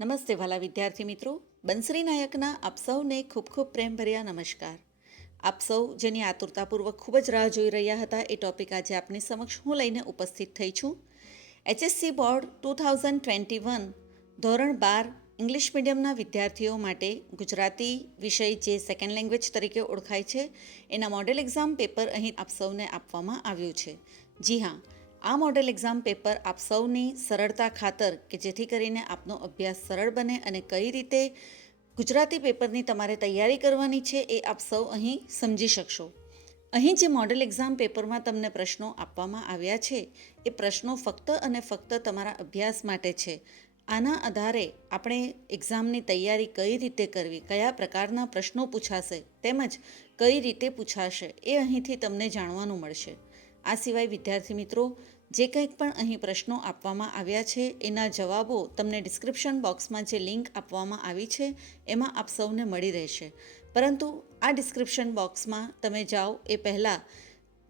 નમસ્તે વાલા વિદ્યાર્થી મિત્રો, બંસરી નાયકના આપ સૌને ખૂબ ખૂબ પ્રેમભર્યા નમસ્કાર. આપ સૌ જેની આતુરતાપૂર્વક ખૂબ જ રાહ જોઈ રહ્યા હતા એ ટોપિક આજે આપની સમક્ષ હું લઈને ઉપસ્થિત થઈ છું. એચએસસી બોર્ડ 2021 ધોરણ 12 ઇંગ્લિશ મીડિયમના વિદ્યાર્થીઓ માટે ગુજરાતી વિષય જે સેકન્ડ લેંગ્વેજ તરીકે ઓળખાય છે એના મોડેલ એક્ઝામ પેપર અહીં આપ સૌને આપવામાં આવ્યું છે. જી હા, આ મોડેલ એક્ઝામ પેપર આપ સૌની સરળતા ખાતર કે જેથી કરીને આપનો અભ્યાસ સરળ બને અને કઈ રીતે ગુજરાતી પેપરની તમારે તૈયારી કરવાની છે એ આપ સૌ અહીં સમજી શકશો. અહીં જે મોડેલ એક્ઝામ પેપરમાં તમને પ્રશ્નો આપવામાં આવ્યા છે એ પ્રશ્નો ફક્ત અને ફક્ત તમારા અભ્યાસ માટે છે. આના આધારે આપણે એક્ઝામની તૈયારી કઈ રીતે કરવી, કયા પ્રકારના પ્રશ્નો પૂછાશે તેમજ કઈ રીતે પૂછાશે એ અહીંથી તમને જાણવાનું મળશે. આ સિવાય વિદ્યાર્થી મિત્રો, જે કંઈક પણ અહીં પ્રશ્નો આપવામાં આવ્યા છે એના જવાબો તમને ડિસ્ક્રિપ્શન બોક્સમાં જે લિંક આપવામાં આવી છે એમાં આપ સૌને મળી રહેશે. પરંતુ આ ડિસ્ક્રિપ્શન બોક્સમાં તમે જાઓ એ પહેલાં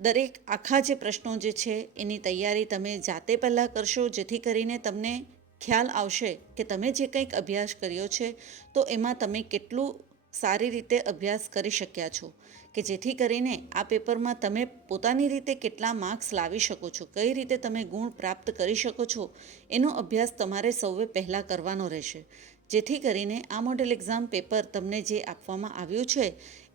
દરેક આખા જે પ્રશ્નો જે છે એની તૈયારી તમે જાતે પહેલાં કરશો, જેથી કરીને તમને ખ્યાલ આવશે કે તમે જે કંઈક અભ્યાસ કર્યો છે તો એમાં તમે કેટલું સારી રીતે અભ્યાસ કરી શક્યા છો, કે જેથી કરીને આ પેપરમાં તમે પોતાની રીતે કેટલા માર્ક્સ લાવી શકો છો, કઈ રીતે તમે ગુણ પ્રાપ્ત કરી શકો છો એનો અભ્યાસ તમારે સૌએ પહેલાં કરવાનો રહેશે. જેથી કરીને આ મોડેલ એક્ઝામ પેપર તમને જે આપવામાં આવ્યું છે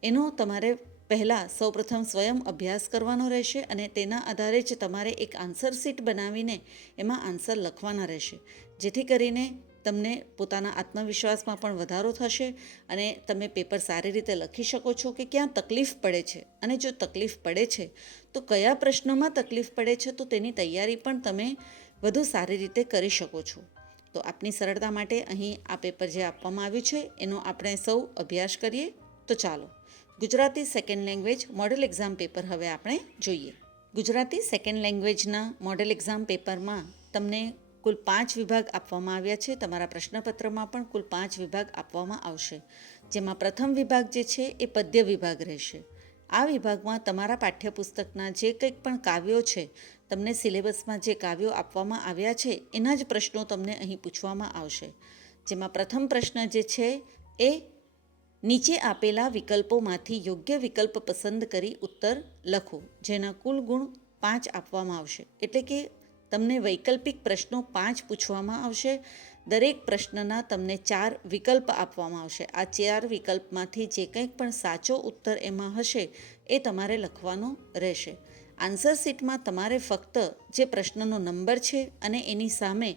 એનો તમારે પહેલાં સૌપ્રથમ સ્વયં અભ્યાસ કરવાનો રહેશે અને તેના આધારે જ તમારે એક આન્સર શીટ બનાવીને એમાં આન્સર લખવાના રહેશે. જેથી કરીને તમને પોતાના આત્મવિશ્વાસમાં પણ વધારો થશે અને તમે પેપર સારી રીતે લખી શકો છો કે ક્યાં તકલીફ પડે છે, અને જો તકલીફ પડે છે તો કયા પ્રશ્નોમાં તકલીફ પડે છે તો તેની તૈયારી પણ તમે વધુ સારી રીતે કરી શકો છો. તો આપની સરળતા માટે અહીં આ પેપર જે આપવામાં આવ્યું છે એનો આપણે સૌ અભ્યાસ કરીએ. તો ચાલો Gujarati second language model exam paper હવે આપણે જોઈએ. ગુજરાતી સેકન્ડ લેંગ્વેજના મોડેલ એક્ઝામ પેપરમાં તમને કુલ 5 વિભાગ આપવામાં આવ્યા છે. તમારા પ્રશ્નપત્રમાં પણ કુલ 5 વિભાગ આપવામાં આવશે, જેમાં પ્રથમ વિભાગ જે છે એ પદ્ય વિભાગ રહેશે. આ વિભાગમાં તમારા પાઠ્યપુસ્તકના જે કંઈક પણ કાવ્યો છે, તમને સિલેબસમાં જે કાવ્યો આપવામાં આવ્યા છે એના જ પ્રશ્નો તમને અહીં પૂછવામાં આવશે. જેમાં પ્રથમ પ્રશ્ન જે છે એ નીચે આપેલા વિકલ્પોમાંથી યોગ્ય વિકલ્પ પસંદ કરી ઉત્તર લખો, જેના કુલ ગુણ 5 આપવામાં આવશે. એટલે કે તમને વૈકલ્પિક પ્રશ્નો 5 પૂછવામાં આવશે. દરેક પ્રશ્નના તમને 4 વિકલ્પ આપવામાં આવશે. આ 4 વિકલ્પમાંથી જે કંઈક પણ સાચો ઉત્તર એમાં હશે એ તમારે લખવાનો રહેશે. આન્સર શીટમાં તમારે ફક્ત જે પ્રશ્નનો નંબર છે અને એની સામે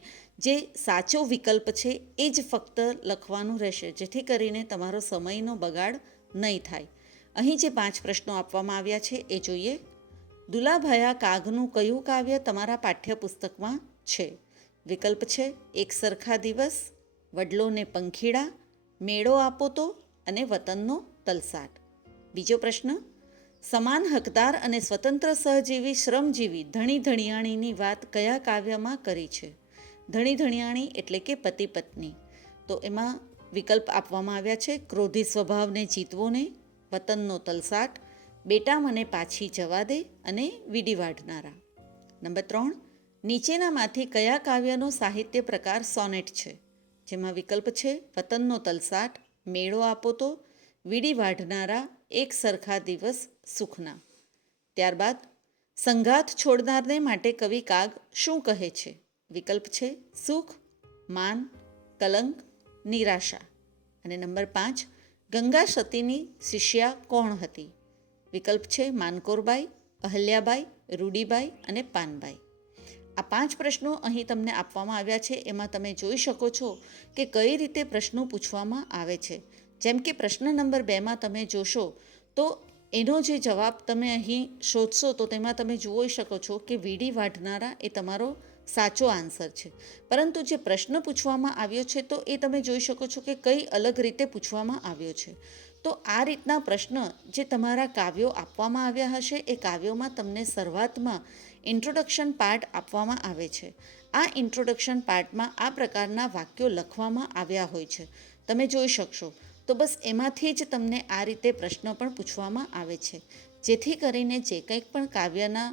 જે સાચો વિકલ્પ છે એ જ ફક્ત લખવાનું રહેશે, જેથી કરીને તમારો સમયનો બગાડ નહીં થાય. અહીં જે 5 પ્રશ્નો આપવામાં આવ્યા છે એ જોઈએ. દુલાભાયા કાગનું કયું કાવ્ય તમારા પાઠ્યપુસ્તકમાં છે? વિકલ્પ છે એક સરખા દિવસ, વડલોને પંખીડા, મેળો આપો તો અને વતનનો તલસાટ. બીજો પ્રશ્ન, સમાન હકદાર અને સ્વતંત્ર સહજીવી શ્રમજીવી ધણી ધણિયાણીની વાત કયા કાવ્યમાં કરી છે? ધણી ધણિયાણી એટલે કે પતિ પત્ની. તો એમાં વિકલ્પ આપવામાં આવ્યા છે ક્રોધી સ્વભાવને જીતવો ને, વતનનો તલસાટ, બેટા મને પાછી જવા દે અને વીડી વાઢનારા. નંબર 3, નીચેનામાંથી કયા કાવ્યનો સાહિત્ય પ્રકાર સોનેટ છે? જેમાં વિકલ્પ છે વતનનો તલસાટ, મેળો આપો તો, વીડી વાઢનારા, એક સરખા દિવસ સુખના. ત્યારબાદ સંઘાત છોડનારને માટે કવિ કાગ શું કહે છે? વિકલ્પ છે સુખ, માન, કલંક, નિરાશા. અને નંબર 5, ગંગા સતીની શિષ્યા કોણ હતી? વિકલ્પ છે માનકોરબાઈ, અહલ્યાબાઈ, રૂડીબાઈ અને પાનબાઈ. આ 5 પ્રશ્નો અહીં તમને આપવામાં આવ્યા છે. એમાં તમે જોઈ શકો છો કે કઈ રીતે પ્રશ્નો પૂછવામાં આવે છે. જેમ કે પ્રશ્ન નંબર 2માં તમે જોશો તો એનો જે જવાબ તમે અહીં શોધશો તો તેમાં તમે જોઈ શકો છો કે વીડી વાઢનારા એ તમારો સાચો આન્સર છે. પરંતુ જે પ્રશ્ન પૂછવામાં આવ્યો છે તો એ તમે જોઈ શકો છો કે કઈ અલગ રીતે પૂછવામાં આવ્યો છે. તો આ રીતના પ્રશ્ન જે તમારા કાવ્યો આપવામાં આવ્યા હશે એ કાવ્યોમાં તમને શરૂઆતમાં ઇન્ટ્રોડક્શન પાર્ટ આપવામાં આવે છે. આ ઇન્ટ્રોડક્શન પાર્ટમાં આ પ્રકારના વાક્યો લખવામાં આવ્યા હોય છે, તમે જોઈ શકશો. તો બસ એમાંથી જ તમને આ રીતે પ્રશ્નો પણ પૂછવામાં આવે છે, જેથી કરીને જે કંઈક પણ કાવ્યના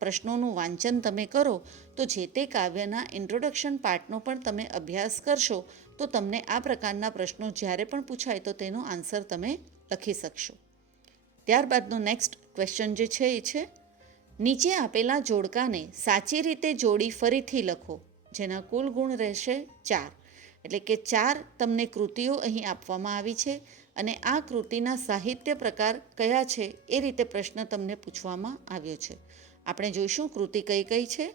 પ્રશ્નોનું વાંચન તમે કરો તો જે તે કાવ્યના ઇન્ટ્રોડક્શન પાર્ટનો પણ તમે અભ્યાસ કરશો તો તમને આ પ્રકારના પ્રશ્નો જ્યારે પણ પૂછાય તો તેનો આન્સર તમે લખી શકશો. ત્યારબાદનો નેક્સ્ટ ક્વેશ્ચન જે છે એ છે, નીચે આપેલા જોડકાને સાચી રીતે જોડી ફરીથી લખો, જેના કુલ ગુણ રહેશે 4. એટલે કે 4 તમને કૃતિઓ અહીં આપવામાં આવી છે અને આ કૃતિના સાહિત્ય પ્રકાર કયા છે એ રીતે પ્રશ્ન તમને પૂછવામાં આવ્યો છે. આપણે જોઈશું કૃતિ કઈ કઈ છે.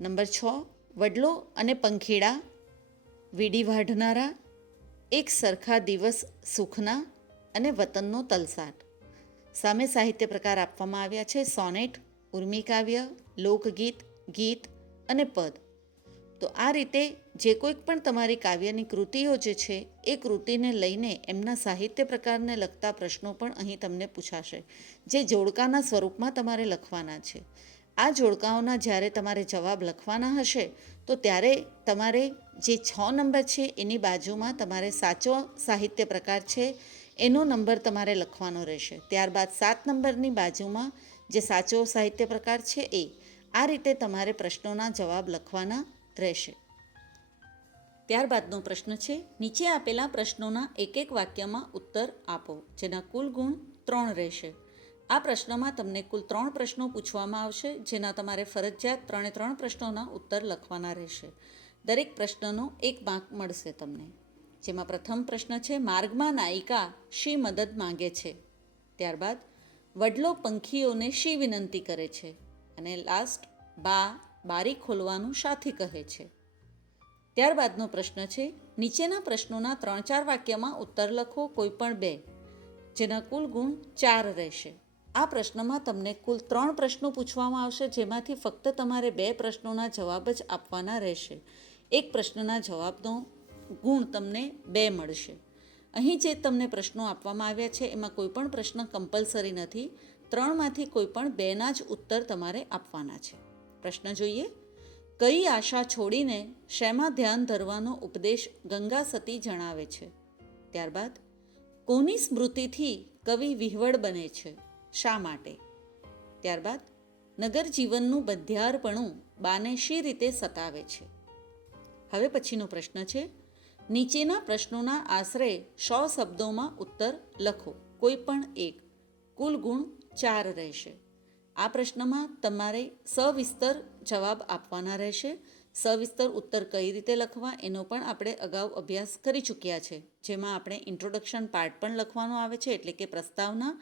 નંબર 6, વડલો અને પંખીડા, વીડી વાઢનારા, એક સરખા દિવસ સુખના અને વતનનો તલસાટ. સામે સાહિત્ય પ્રકાર આપવામાં આવ્યા છે સોનેટ, ઉર્મી કાવ્ય, લોકગીત, ગીત અને પદ. તો આ રીતે જે કોઈક પણ તમારી કાવ્યની કૃતિઓ જે છે એ કૃતિને લઈને એમના સાહિત્ય પ્રકારને લગતા પ્રશ્નો પણ અહીં તમને પૂછાશે, જે જોડકાના સ્વરૂપમાં તમારે લખવાના છે. આ જોડકાઓના જ્યારે તમારે જવાબ લખવાના હશે તો ત્યારે તમારે જે 6 નંબર છે એની બાજુમાં તમારે સાચો સાહિત્ય પ્રકાર છે એનો નંબર તમારે લખવાનો રહેશે. ત્યારબાદ 7 નંબરની બાજુમાં જે સાચો સાહિત્ય પ્રકાર છે એ. આ રીતે તમારે પ્રશ્નોના જવાબ લખવાના રહેશે. ત્યારબાદનો પ્રશ્ન છે, નીચે આપેલા પ્રશ્નોના એક એક વાક્યમાં ઉત્તર આપો, જેના કુલ ગુણ 3 રહેશે. આ પ્રશ્નમાં તમને કુલ 3 પ્રશ્નો પૂછવામાં આવશે, જેના તમારે ફરજિયાત 3 પ્રશ્નોના ઉત્તર લખવાના રહેશે. દરેક પ્રશ્નનો 1 માર્ક મળશે તમને. જેમાં પ્રથમ પ્રશ્ન છે, માર્ગમાં નાયિકા શી મદદ માંગે છે. ત્યારબાદ વડલો પંખીઓને શી વિનંતી કરે છે. અને લાસ્ટ, બા બારી ખોલવાનું શાથી કહે છે. ત્યારબાદનો પ્રશ્ન છે, નીચેના પ્રશ્નોના 3-4 વાક્યમાં ઉત્તર લખો, કોઈ પણ 2, જેના કુલ ગુણ 4 રહેશે. આ પ્રશ્નમાં તમને કુલ 3 પ્રશ્નો પૂછવામાં આવશે, જેમાંથી ફક્ત તમારે 2 પ્રશ્નોના જવાબ જ આપવાના રહેશે. એક પ્રશ્નના જવાબનો ગુણ તમને 2 મળશે. અહીં જે તમને પ્રશ્નો આપવામાં આવ્યા છે એમાં કોઈ પણ પ્રશ્ન કમ્પલસરી નથી. 3માંથી કોઈ પણ 2ના જ ઉત્તર તમારે આપવાના છે. પ્રશ્ન જોઈએ, કઈ આશા છોડીને શેમાં ધ્યાન ધરવાનો ઉપદેશ ગંગા સતી જણાવે છે. ત્યારબાદ કોની સ્મૃતિથી કવિ વિહવળ બને છે, શા માટે. ત્યારબાદ નગર જીવનનું બંધિયારપણું બાને શી રીતે સતાવે છે. હવે પછીનો પ્રશ્ન છે, નીચેના પ્રશ્નોના આશરે 100 શબ્દોમાં ઉત્તર લખો, કોઈ પણ 1. કુલ ગુણ 4 રહેશે. આ પ્રશ્નમાં તમારે સવિસ્તર જવાબ આપવાના રહેશે. સવિસ્તર ઉત્તર કઈ રીતે લખવા એનો પણ આપણે અગાઉ અભ્યાસ કરી ચૂક્યા છે, જેમાં આપણે ઇન્ટ્રોડક્શન પાર્ટ પણ લખવાનો આવે છે, એટલે કે પ્રસ્તાવના,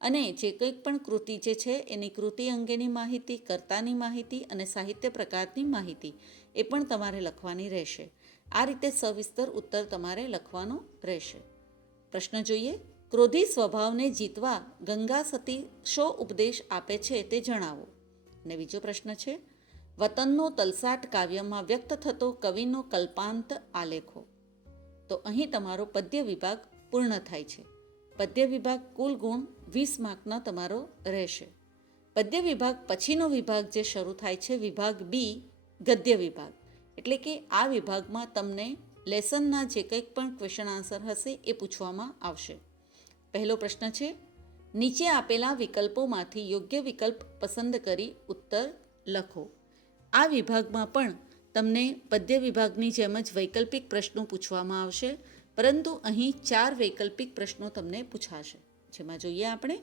અને જે કંઈક પણ કૃતિ જે છે એની કૃતિ અંગેની માહિતી, કર્તાની માહિતી અને સાહિત્ય પ્રકારની માહિતી એ પણ તમારે લખવાની રહેશે. આ રીતે સવિસ્તર ઉત્તર તમારે લખવાનો રહેશે. પ્રશ્ન જોઈએ, ક્રોધી સ્વભાવને જીતવા ગંગા સતી શો ઉપદેશ આપે છે તે જણાવો. અને બીજો પ્રશ્ન છે, વતનનો તલસાટ કાવ્યમાં વ્યક્ત થતો કવિનો કલ્પાંત આલેખો. તો અહીં તમારો પદ્ય વિભાગ પૂર્ણ થાય છે. પદ્ય વિભાગ કુલ ગુણ 20 માર્કનો તમારો રહેશે. પદ્ય વિભાગ પછીનો વિભાગ જે શરૂ થાય છે, વિભાગ બી, ગદ્ય વિભાગ. એટલે કે આ વિભાગમાં તમને લેસનના જે કંઈક પણ ક્વેશ્ચન આન્સર હશે એ પૂછવામાં આવશે. પહેલો પ્રશ્ન છે, નીચે આપેલા વિકલ્પોમાંથી યોગ્ય વિકલ્પ પસંદ કરી ઉત્તર લખો. આ વિભાગમાં પણ તમને પદ્ય વિભાગની જેમ જ વૈકલ્પિક પ્રશ્નો પૂછવામાં આવશે, પરંતુ અહીં 4 વૈકલ્પિક પ્રશ્નો તમને પૂછાશે. જેમાં જોઈએ આપણે,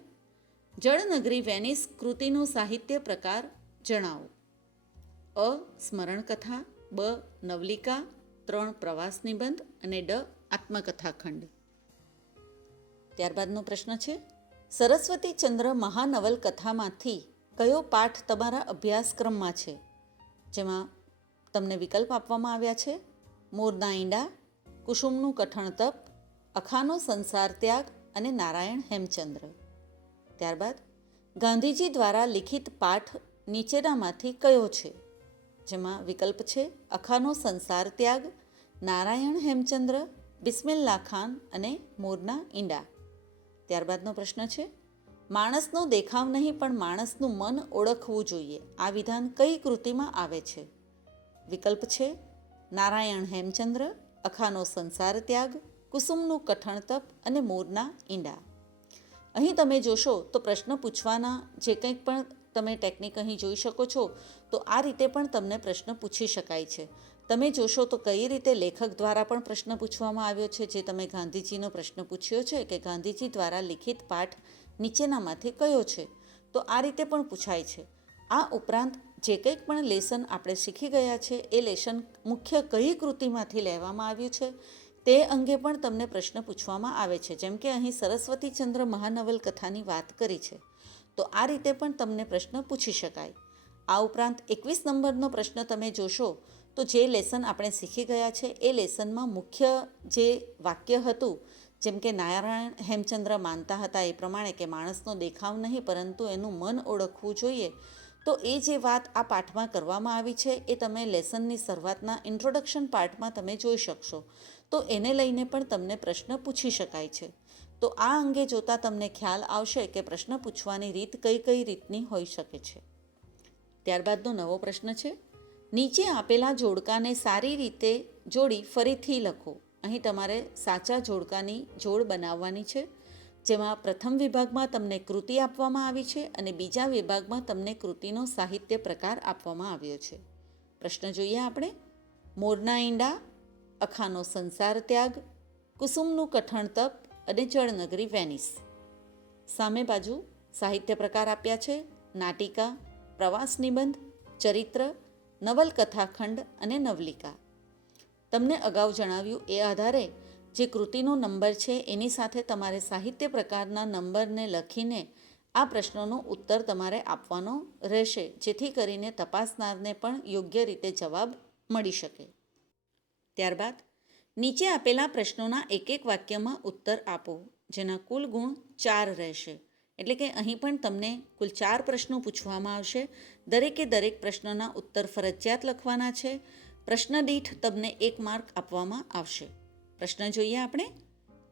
જળનગરી વેનિસ કૃતિનો સાહિત્ય પ્રકાર જણાવો. અ સ્મરણ કથા, બ નવલિકા, 3 પ્રવાસ નિબંધ અને ડ આત્મકથા ખંડ. ત્યારબાદનો પ્રશ્ન છે, સરસ્વતીચંદ્ર મહાનવલકથામાંથી કયો પાઠ તમારા અભ્યાસક્રમમાં છે. જેમાં તમને વિકલ્પ આપવામાં આવ્યા છે, મોરના ઈંડા, કુસુમનું કઠણ તપ, અખાનો સંસાર ત્યાગ અને નારાયણ હેમચંદ્ર. ત્યારબાદ ગાંધીજી દ્વારા લિખિત પાઠ નીચેનામાંથી કયો છે. જેમાં વિકલ્પ છે, અખાનો સંસાર ત્યાગ, નારાયણ હેમચંદ્ર, બિસ્મિલ્લા ખાન અને મોરના ઈંડા. ત્યારબાદનો પ્રશ્ન છે, માણસનો દેખાવ નહીં પણ માણસનું મન ઓળખવું જોઈએ, આ વિધાન કઈ કૃતિમાં આવે છે. વિકલ્પ છે, નારાયણ હેમચંદ્ર, અખાનો સંસાર ત્યાગ, કુસુમનું કઠણ તપ અને મોરના ઈંડા. અહીં તમે જોશો તો પ્રશ્ન પૂછવાના જે કંઈક પણ તમે ટેકનિક અહીં જોઈ શકો છો. તો આ રીતે પણ તમને પ્રશ્ન પૂછી શકાય છે. તમે જોશો તો કઈ રીતે લેખક દ્વારા પણ પ્રશ્ન પૂછવામાં આવ્યો છે. જે તમે ગાંધીજીનો પ્રશ્ન પૂછ્યો છે કે ગાંધીજી દ્વારા લિખિત પાઠ નીચેનામાંથી કયો છે, તો આ રીતે પણ પૂછાય છે. આ ઉપરાંત જે કંઈક પણ લેસન આપણે શીખી ગયા છે એ લેસન મુખ્ય કઈ કૃતિમાંથી લેવામાં આવ્યું છે તે અંગે પણ તમને પ્રશ્ન પૂછવામાં આવે છે. જેમ કે અહીં સરસ્વતીચંદ્ર મહાનવલકથાની વાત કરી છે, તો આ રીતે પણ તમને પ્રશ્ન પૂછી શકાય. આ ઉપરાંત 21 નંબરનો પ્રશ્ન તમે જોશો તો જે લેસન આપણે શીખી ગયા છે એ લેસનમાં મુખ્ય જે વાક્ય હતું, જેમ કે નારાયણ હેમચંદ્ર માનતા હતા એ પ્રમાણે કે માણસનો દેખાવ નહીં પરંતુ એનું મન ઓળખવું જોઈએ, તો એ જે વાત આ પાઠમાં કરવામાં આવી છે એ તમે લેસનની શરૂઆતના ઇન્ટ્રોડક્શન પાર્ટમાં તમે જોઈ શકશો. તો એને લઈને પણ તમને પ્રશ્ન પૂછી શકાય છે. તો આ અંગે જોતાં તમને ખ્યાલ આવશે કે પ્રશ્ન પૂછવાની રીત કઈ કઈ રીતની હોઈ શકે છે. ત્યારબાદનો નવો પ્રશ્ન છે, નીચે આપેલા જોડકાને સારી રીતે જોડી ફરીથી લખો. અહીં તમારે સાચા જોડકાની જોડ બનાવવાની છે, જેમાં પ્રથમ વિભાગમાં તમને કૃતિ આપવામાં આવી છે અને બીજા વિભાગમાં તમને કૃતિનો સાહિત્ય પ્રકાર આપવામાં આવ્યો છે. પ્રશ્ન જોઈએ આપણે. મોરના ઈંડા, અખાનો સંસાર ત્યાગ, કુસુમનું કઠણ તપ અને જળનગરી વેનિસ. સામે બાજુ સાહિત્ય પ્રકાર આપ્યા છે, નાટિકા, પ્રવાસ નિબંધ, ચરિત્ર, નવલકથાખંડ અને નવલિકા. તમને અગાઉ જણાવ્યું એ આધારે જે કૃતિનો નંબર છે એની સાથે તમારે સાહિત્ય પ્રકારના નંબરને લખીને આ પ્રશ્નોનો ઉત્તર તમારે આપવાનો રહેશે, જેથી કરીને તપાસનારને પણ યોગ્ય રીતે જવાબ મળી શકે. ત્યારબાદ નીચે આપેલા પ્રશ્નોના એક એક વાક્યમાં ઉત્તર આપો, જેના કુલ ગુણ 4 રહેશે. એટલે કે અહીં પણ તમને કુલ 4 પ્રશ્નો પૂછવામાં આવશે. દરેકે દરેક પ્રશ્નના ઉત્તર ફરજિયાત લખવાના છે. પ્રશ્ન દીઠ તમને 1 માર્ક આપવામાં આવશે. પ્રશ્ન જોઈએ આપણે.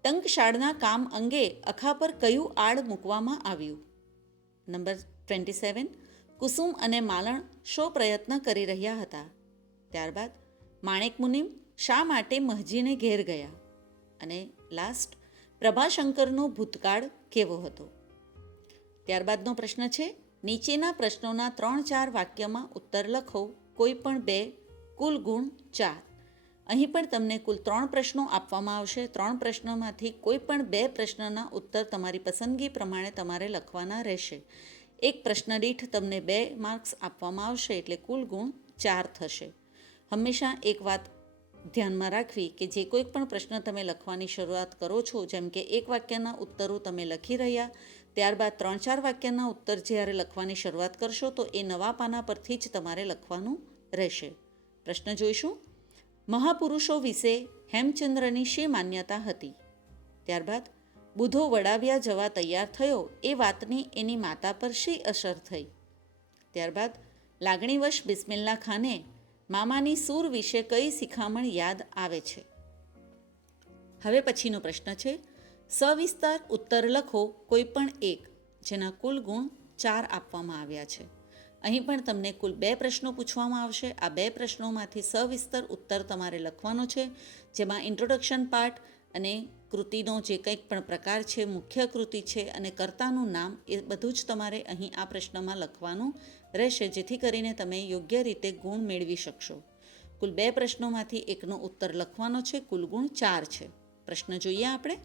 ટંકશાળના કામ અંગે અખા પર કયું આડ મૂકવામાં આવ્યું? નંબર 27. કુસુમ અને માલણ શો પ્રયત્ન કરી રહ્યા હતા? ત્યારબાદ માણેક મુનિમ શા માટે મહજીને ઘેર ગયા? અને લાસ્ટ, પ્રભાશંકરનો ભૂતકાળ કેવો હતો? ત્યારબાદનો પ્રશ્ન છે, નીચેના પ્રશ્નોના 3-4 વાક્યમાં ઉત્તર લખો, કોઈ પણ 2, કુલ ગુણ 4. અહીં પણ તમને કુલ 3 પ્રશ્નો આપવામાં આવશે. 3 પ્રશ્નોમાંથી કોઈ પણ 2 પ્રશ્નના ઉત્તર તમારી પસંદગી પ્રમાણે તમારે લખવાના રહેશે. એક પ્રશ્ન દીઠ તમને 2 માર્ક્સ આપવામાં આવશે, એટલે કુલ ગુણ 4 થશે. હંમેશા એક વાત ધ્યાનમાં રાખવી કે જે કોઈ પણ પ્રશ્ન તમે લખવાની શરૂઆત કરો છો, જેમ કે 1 વાક્યના ઉત્તરો તમે લખી રહ્યા, ત્યારબાદ 3-4 વાક્યના ઉત્તર જ્યારે લખવાની શરૂઆત કરશો તો એ નવા પાના પરથી જ તમારે લખવાનું રહેશે. પ્રશ્ન જોઈશું. મહાપુરુષો વિશે હેમચંદ્રની શી માન્યતા હતી? ત્યારબાદ બુધો વડાવ્યા જવા તૈયાર થયો એ વાતની એની માતા પર શી અસર થઈ? ત્યારબાદ લાગણીવશ બિસ્મિલ્લા ખાને મામાની સૂર વિશે કઈ શિખામણ યાદ આવે છે? હવે પછીનો પ્રશ્ન છે, સવિસ્તાર ઉત્તર લખો કોઈ પણ 1, જેના કુલ ગુણ 4 આપવામાં આવ્યા છે. અહીં પણ તમને કુલ 2 પ્રશ્નો પૂછવામાં આવશે. આ 2 પ્રશ્નોમાંથી સવિસ્તર ઉત્તર તમારે લખવાનો છે, જેમાં ઇન્ટ્રોડક્શન પાર્ટ અને કૃતિનો જે કંઈક પણ પ્રકાર છે, મુખ્ય કૃતિ છે અને કર્તાનું નામ, એ બધું જ તમારે અહીં આ પ્રશ્નમાં લખવાનું રહેશે, જેથી કરીને તમે યોગ્ય રીતે ગુણ મેળવી શકશો. કુલ 2 પ્રશ્નોમાંથી 1નો ઉત્તર લખવાનો છે. કુલ ગુણ 4 છે. પ્રશ્ન જોઈએ આપણે.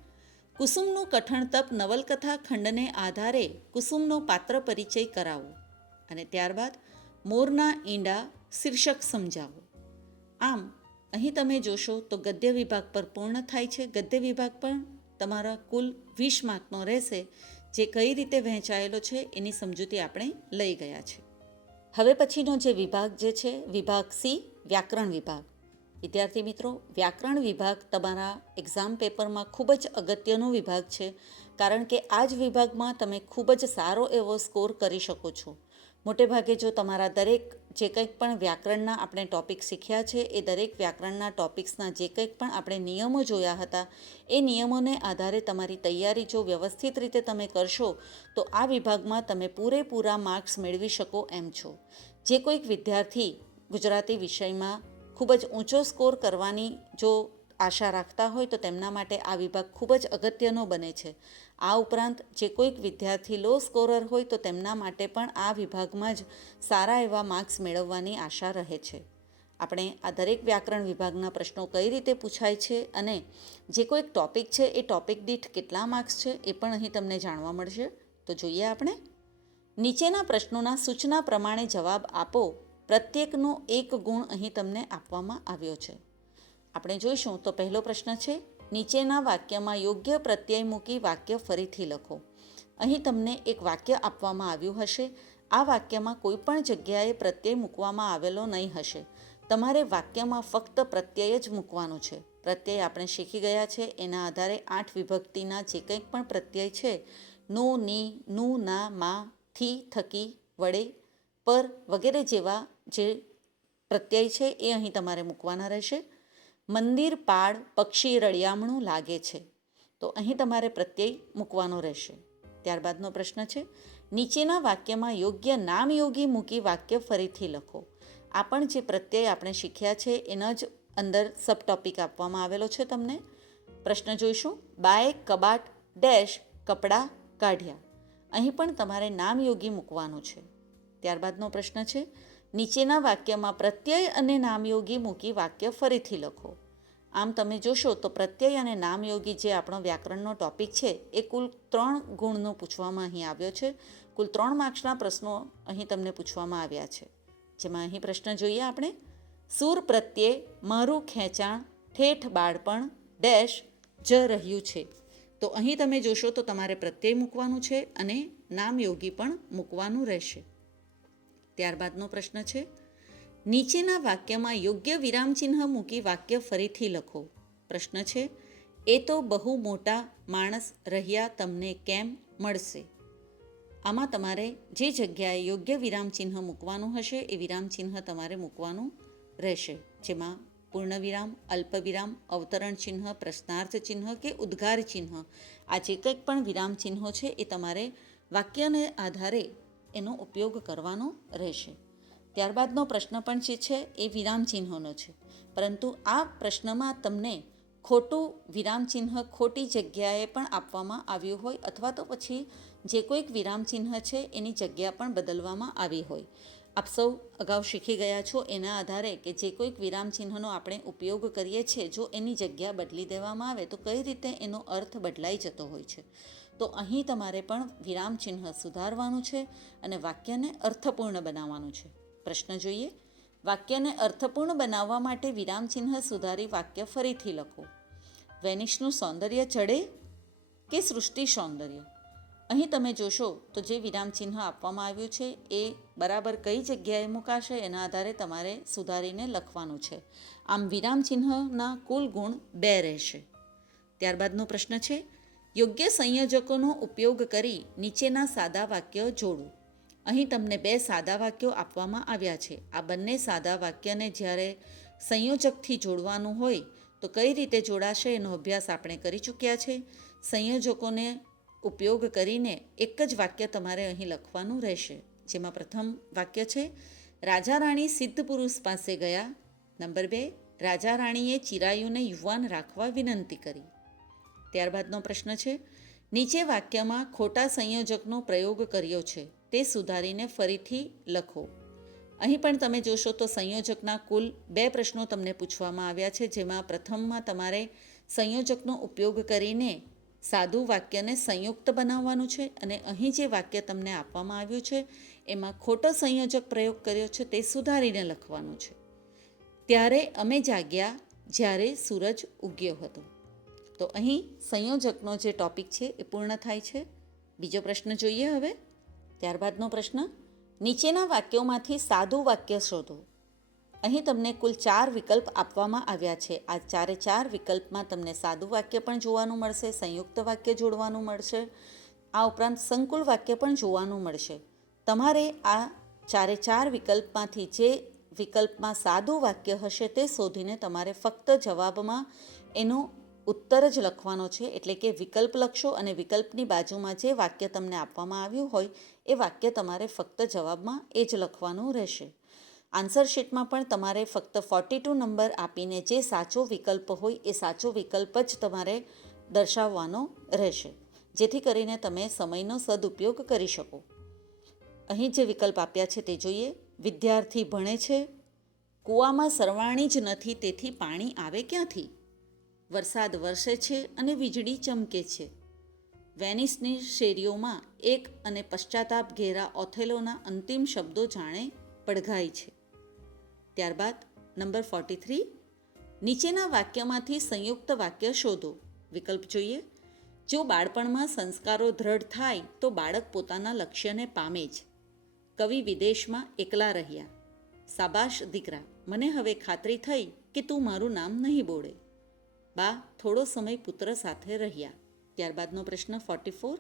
કુસુમનું કઠણ તપ નવલકથા ખંડને આધારે કુસુમનો પાત્ર પરિચય કરાવો. અને ત્યારબાદ મોરના ઈંડા શીર્ષક સમજાવો. આમ અહીં તમે જોશો તો ગદ્ય વિભાગ પર પૂર્ણ થાય છે. ગદ્ય વિભાગ પણ તમારા કુલ 20 માર્કનો રહેશે, જે કઈ રીતે વહેંચાયેલો છે એની સમજૂતી આપણે લઈ ગયા છે. હવે પછીનો જે વિભાગ જે છે, વિભાગ સી, વ્યાકરણ વિભાગ. વિદ્યાર્થી મિત્રો, વ્યાકરણ વિભાગ તમારા એક્ઝામ પેપરમાં ખૂબ જ અગત્યનો વિભાગ છે, કારણ કે આ જ વિભાગમાં તમે ખૂબ જ સારો એવો સ્કોર કરી શકો છો. મોટે ભાગે જો તમારા દરેક જે કંઈક પણ વ્યાકરણના આપણે ટૉપિક શીખ્યા છે, એ દરેક વ્યાકરણના ટૉપિક્સના જે કંઈક પણ આપણે નિયમો જોયા હતા, એ નિયમોને આધારે તમારી તૈયારી જો વ્યવસ્થિત રીતે તમે કરશો તો આ વિભાગમાં તમે પૂરેપૂરા માર્ક્સ મેળવી શકો એમ છો. જે કોઈક વિદ્યાર્થી ગુજરાતી વિષયમાં ખૂબ જ ઊંચો સ્કોર કરવાની જો આશા રાખતા હોય તો તેમના માટે આ વિભાગ ખૂબ જ અગત્યનો બને છે. આ ઉપરાંત જે કોઈક વિદ્યાર્થી લો સ્કોરર હોય તો તેમના માટે પણ આ વિભાગમાં જ સારા એવા માર્ક્સ મેળવવાની આશા રહે છે. આપણે આ દરેક વ્યાકરણ વિભાગના પ્રશ્નો કઈ રીતે પૂછાય છે અને જે કોઈક ટૉપિક છે એ ટૉપિક દીઠ કેટલા માર્ક્સ છે એ પણ અહીં તમને જાણવા મળશે. તો જોઈએ આપણે. નીચેના પ્રશ્નોના સૂચના પ્રમાણે જવાબ આપો. પ્રત્યેકનો 1 ગુણ અહીં તમને આપવામાં આવ્યો છે. આપણે જોઈશું તો પહેલો પ્રશ્ન છે, નીચેના વાક્યમાં યોગ્ય પ્રત્યય મૂકી વાક્ય ફરીથી લખો. અહીં તમને એક વાક્ય આપવામાં આવ્યું હશે. આ વાક્યમાં કોઈ પણ જગ્યાએ પ્રત્યય મૂકવામાં આવેલો નહીં હશે. તમારે વાક્યમાં ફક્ત પ્રત્યય જ મૂકવાનું છે. પ્રત્યય આપણે શીખી ગયા છે. એના આધારે 8 વિભક્તિના જે કંઈક પણ પ્રત્યય છે, નો, ની, નું, ના, માં, થી, થકી, વડે, પર વગેરે જેવા જે પ્રત્યય છે એ અહીં તમારે મૂકવાના રહેશે. મંદિર પાળ પક્ષી રળિયામણું લાગે છે, તો અહીં તમારે પ્રત્યય મૂકવાનો રહેશે. ત્યારબાદનો પ્રશ્ન છે, નીચેના વાક્યમાં યોગ્ય નામયોગી મૂકી વાક્ય ફરીથી લખો. આ પણ જે પ્રત્યય આપણે શીખ્યા છે એનો જ અંદર સબ ટોપિક આપવામાં આવેલો છે તમને. પ્રશ્ન જોઈશું, બાય કબાટ ડેશ કપડાં કાઢ્યા. અહીં પણ તમારે નામયોગી મૂકવાનું છે. ત્યારબાદનો પ્રશ્ન છે, નીચેના વાક્યમાં પ્રત્યય અને નામયોગી મૂકી વાક્ય ફરીથી લખો. આમ તમે જોશો તો પ્રત્યય અને નામયોગી જે આપણો વ્યાકરણનો ટોપિક છે એ કુલ 3 ગુણનો પૂછવામાં અહીં આવ્યો છે. કુલ 3 માર્ક્સના પ્રશ્નો અહીં તમને પૂછવામાં આવ્યા છે. જેમાં અહીં પ્રશ્ન જોઈએ આપણે, સૂર પ્રત્યે મારું ખેંચાણ ઠેઠ બાળપણ ડેશ જ રહ્યું છે. તો અહીં તમે જોશો તો તમારે પ્રત્યય મૂકવાનું છે અને નામયોગી પણ મૂકવાનું રહેશે. ત્યારબાદનો પ્રશ્ન છે, નીચેના વાક્યમાં યોગ્ય વિરામચિહ્ન મૂકી વાક્ય ફરીથી લખો. પ્રશ્ન છે, એ તો બહુ મોટા માણસ રહ્યા તમને કેમ મળશે. આમાં તમારે જે જગ્યાએ યોગ્ય વિરામચિહ્ન મૂકવાનું હશે એ વિરામચિહ્ન તમારે મૂકવાનું રહેશે. જેમાં પૂર્ણવિરામ, અલ્પવિરામ, અવતરણ ચિહ્ન, પ્રશ્નાર્થ ચિહ્ન કે ઉદ્ગાર ચિહ્ન, આ જે કંઈક પણ વિરામ ચિહ્નો છે એ તમારે વાક્યને આધારે એનો ઉપયોગ કરવાનો રહેશે. ત્યારબાદનો પ્રશ્ન પણ જે છે એ વિરામ ચિહ્નોનો છે, પરંતુ આ પ્રશ્નમાં તમને ખોટું વિરામચિહ્ન ખોટી જગ્યાએ પણ આપવામાં આવ્યું હોય અથવા તો પછી જે કોઈક વિરામચિહ્ન છે એની જગ્યા પણ બદલવામાં આવી હોય. આપ સૌ અગાઉ શીખી ગયા છો એના આધારે કે જે કોઈક વિરામચિહ્નનો આપણે ઉપયોગ કરીએ છીએ, જો એની જગ્યા બદલી દેવામાં આવે તો કઈ રીતે એનો અર્થ બદલાઈ જતો હોય છે. તો અહીં તમારે પણ વિરામચિહ્ન સુધારવાનું છે અને વાક્યને અર્થપૂર્ણ બનાવવાનું છે. પ્રશ્ન જોઈએ, વાક્યને અર્થપૂર્ણ બનાવવા માટે વિરામચિહ્ન સુધારી વાક્ય ફરીથી લખો. વેનિશનું સૌંદર્ય ચડે કે સૃષ્ટિ સૌંદર્ય. અહીં તમે જોશો તો જે વિરામચિહ્ન આપવામાં આવ્યું છે એ બરાબર કઈ જગ્યાએ મુકાશે એના આધારે તમારે સુધારીને લખવાનું છે. આમ વિરામચિહ્નના કુલ ગુણ 2 રહેશે. ત્યારબાદનો પ્રશ્ન છે, યોગ્ય સંયોજકોનો ઉપયોગ કરી નીચેના સાદા વાક્યો જોડો. અહીં તમને 2 સાદા વાક્યો આપવામાં આવ્યા છે. આ બંને સાદા વાક્યને જ્યારે સંયોજકથી જોડવાનું હોય તો કઈ રીતે જોડાશે એનો અભ્યાસ આપણે કરી ચૂક્યા છે. સંયોજકોને ઉપયોગ કરીને એક જ વાક્ય તમારે અહીં લખવાનું રહેશે. જેમાં પ્રથમ વાક્ય છે, રાજા રાણી સિદ્ધ પુરુષ પાસે ગયા. નંબર 2, રાજા રાણીએ ચિરાયુને યુવાન રાખવા વિનંતી કરી. ત્યારબાદનો પ્રશ્ન છે, નીચે વાક્યમાં ખોટા સંયોજકનો પ્રયોગ કર્યો છે તે સુધારીને ફરીથી લખો. અહીં પણ તમે જોશો તો સંયોજકના કુલ 2 પ્રશ્નો તમને પૂછવામાં આવ્યા છે. જેમાં પ્રથમમાં તમારે સંયોજકનો ઉપયોગ કરીને સાદું વાક્યને સંયુક્ત બનાવવાનું છે અને અહીં જે વાક્ય તમને આપવામાં આવ્યું છે એમાં ખોટો સંયોજક પ્રયોગ કર્યો છે તે સુધારીને લખવાનું છે. ત્યારે અમે જાગ્યા જ્યારે સૂરજ ઉગ્યો હતો. તો અહીં સંયોજકનો જે ટોપિક છે એ પૂર્ણ થાય છે. બીજો પ્રશ્ન જોઈએ હવે. ત્યારબાદનો પ્રશ્ન, નીચેના વાક્યોમાંથી સાદું વાક્ય શોધો. અહીં તમને કુલ 4 વિકલ્પ આપવામાં આવ્યા છે. આ 4 વિકલ્પમાં તમને સાદું વાક્ય પણ જોવાનું મળશે, સંયુક્ત વાક્ય જોડવાનું મળશે, આ ઉપરાંત સંકુલ વાક્ય પણ જોવાનું મળશે. તમારે આ 4 વિકલ્પમાંથી જે વિકલ્પમાં સાદું વાક્ય હશે તે શોધીને તમારે ફક્ત જવાબમાં એનો ઉત્તર જ લખવાનો છે. એટલે કે વિકલ્પ લખશો અને વિકલ્પની બાજુમાં જે વાક્ય તમને આપવામાં આવ્યું હોય એ વાક્ય તમારે ફક્ત જવાબમાં એ જ લખવાનું રહેશે. આન્સર શીટમાં પણ તમારે ફક્ત 42 નંબર આપીને જે સાચો વિકલ્પ હોય એ સાચો વિકલ્પ જ તમારે દર્શાવવાનો રહેશે, જેથી કરીને તમે સમયનો સદુપયોગ કરી શકો. અહીં જે વિકલ્પ આપ્યા છે તે જોઈએ. વિદ્યાર્થી ભણે છે. કૂવામાં સરવાણી જ નથી, તેથી પાણી આવે ક્યાંથી? વરસાદ વરસે છે અને વીજળી ચમકે છે. વેનિસની શેરીઓમાં એક અને પશ્ચાતાપ ઘેરા ઓથેલોના અંતિમ શબ્દો જાણે પડઘાય છે. ત્યારબાદ નંબર 43, નીચેના વાક્યમાંથી સંયુક્ત વાક્ય શોધો. વિકલ્પ જોઈએ. જો બાળપણમાં સંસ્કારો દ્રઢ થાય તો બાળક પોતાના લક્ષ્યને પામે જ. કવિ વિદેશમાં એકલા રહ્યા. સાબાશ દીકરા, મને હવે ખાતરી થઈ કે તું મારું નામ નહીં બોલે. બા થોડો સમય પુત્ર સાથે રહ્યા. ત્યારબાદનો પ્રશ્ન 44,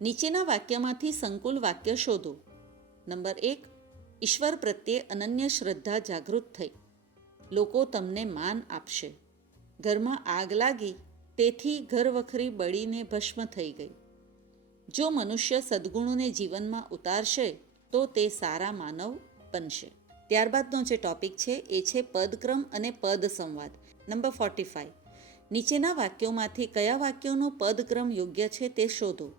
નીચેના વાક્યમાંથી સંકુલ વાક્ય શોધો. નંબર 1, ઈશ્વર પ્રત્યે અનન્ય શ્રદ્ધા જાગૃત થઈ. લોકો તમને માન આપશે. ઘરમાં આગ લાગી, તેથી ઘરવખરી બળીને ભસ્મ થઈ ગઈ. જો મનુષ્ય સદ્ગુણોને જીવનમાં ઉતારશે તો તે સારા માનવ બનશે. ત્યારબાદનો જે ટોપિક છે એ છે પદક્રમ અને પદ સંવાદ. નંબર 45, નીચેના વાક્યોમાંથી કયા વાક્યોનો પદક્રમ યોગ્ય છે તે શોધો.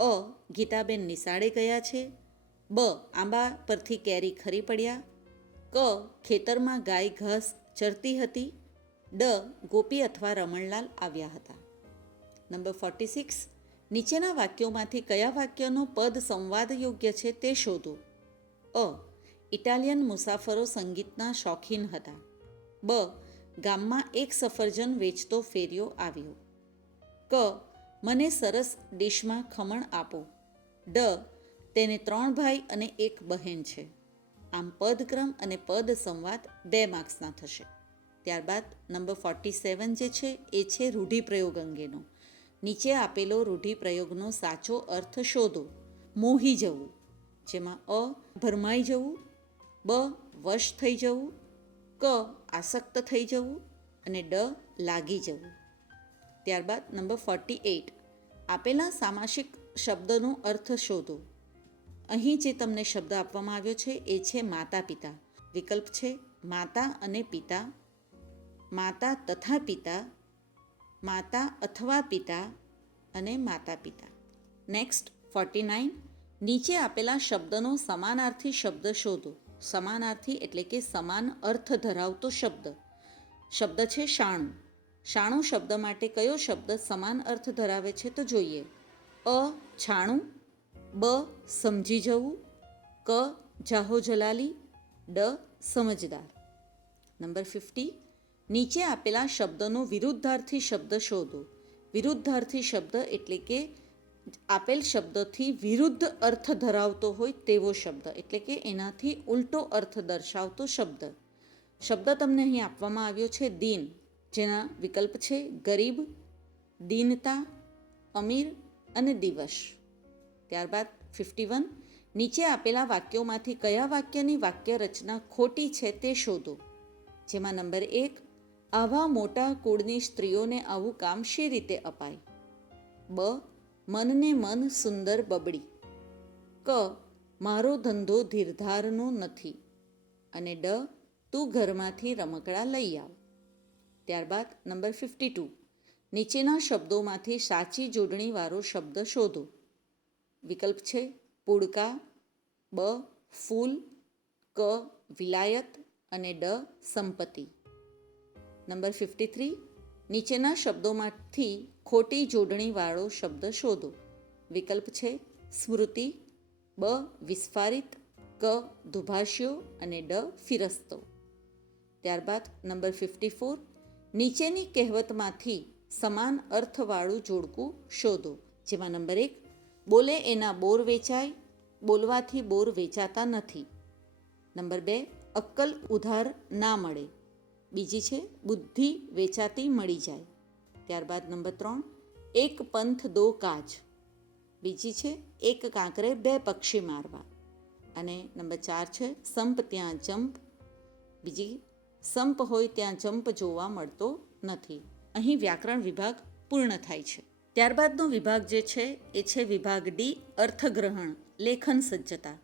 અ, ગીતાબેન નિશાળે ગયા છે. બ, આંબા પરથી કેરી ખરી પડ્યા. ક, ખેતરમાં ગાય ઘાસ ચરતી હતી. ડ, ગોપી અથવા રમણલાલ આવ્યા હતા. નંબર 46, નીચેના વાક્યોમાંથી કયા વાક્યનો પદ સંવાદ યોગ્ય છે તે શોધો. અ, ઇટાલિયન મુસાફરો સંગીતના શોખીન હતા. બ, ગામમાં એક સફરજન વેચતો ફેરિયો આવ્યો. ક, મને સરસ ડીશમાં ખમણ આપો. ડ, તેને 3 ભાઈ અને 1 બહેન છે. આમ પદક્રમ અને પદ સંવાદ 2 માર્ક્સના થશે. ત્યારબાદ નંબર 47 જે છે એ છે રૂઢિપ્રયોગ અંગેનો. નીચે આપેલો રૂઢિપ્રયોગનો સાચો અર્થ શોધો. મોહી જવું, જેમાં અ, ભરમાઈ જવું. બ, વશ થઈ જવું. ક, આસક્ત થઈ જવું. અને ડ, લાગી જવું. ત્યારબાદ નંબર 48, આપેલા સામાસિક શબ્દનો અર્થ શોધો. અહીં જે તમને શબ્દ આપવામાં આવ્યો છે એ છે માતા પિતા. વિકલ્પ છે માતા અને પિતા, માતા તથા પિતા, માતા અથવા પિતા અને માતા પિતા. નેક્સ્ટ 49, નીચે આપેલા શબ્દનો સમાનાર્થી શબ્દ શોધો. સમાનાર્થી એટલે કે સમાન અર્થ ધરાવતો શબ્દ. શબ્દ છે શાણું. શાણું શબ્દ માટે કયો શબ્દ સમાન અર્થ ધરાવે છે તો જોઈએ. અ, છાણું. બ, સમજી જવું. ક, જાહો જલાલી. ડ, સમજદાર. નંબર 50, નીચે આપેલા શબ્દનો વિરુદ્ધાર્થી શબ્દ શોધો. વિરુદ્ધાર્થી શબ્દ એટલે કે આપેલ શબ્દથી વિરુદ્ધ અર્થ ધરાવતો હોય તેવો શબ્દ, એટલે કે એનાથી ઉલટો અર્થ દર્શાવતો શબ્દ. શબ્દ તમને અહીં આપવામાં આવ્યો છે દીન, જેના વિકલ્પ છે ગરીબ, દીનતા, અમીર અને દિવસ. ત્યારબાદ 51, નીચે આપેલા વાક્યોમાંથી કયા વાક્યની વાક્ય રચના ખોટી છે તે શોધો. જેમાં નંબર 1, આવા મોટા કુળની સ્ત્રીઓને આવું કામ શી રીતે અપાય. બ, મનને મન સુંદર બબડી. ક, મારો ધંધો ધીરધારનો નથી. અને ડ, તું ઘરમાંથી રમકડા લઈ આવ. ત્યારબાદ નંબર 52, નીચેના શબ્દોમાંથી સાચી જોડણીવાળો શબ્દ શોધો. વિકલ્પ છે પુડકા. બ, ફૂલ. ક, વિલાયત. અને ડ, સંપત્તિ. નંબર 53, નીચેના શબ્દોમાંથી ખોટી જોડણીવાળો શબ્દ શોધો. વિકલ્પ છે સ્મૃતિ. બ, વિસ્ફારિત. ક, દુભાષ્યો. અને ડ, ફિરસ્તો. ત્યારબાદ નંબર 54, નીચેની કહેવતમાંથી સમાન અર્થવાળું જોડકું શોધો. જેમાં નંબર 1, બોલે એના બોર વેચાય, બોલવાથી બોર વેચાતા નથી. નંબર 2, અક્કલ ઉધાર ના મળે. બીજી છે બુદ્ધિ વેચાતી મળી જાય. ત્યારબાદ નંબર 3, એક પંથ દો કાજ. બીજી છે એક કાંકરે 2 પક્ષી મારવા. અને નંબર 4 છે સંપ ત્યાં જંપ. બીજી, સંપ હોય ત્યાં જંપ જોવા મળતો નથી. અહીં વ્યાકરણ વિભાગ પૂર્ણ થાય છે. ત્યારબાદનો વિભાગ જે છે એ છે વિભાગ ડી, અર્થગ્રહણ, લેખન સજ્જતા.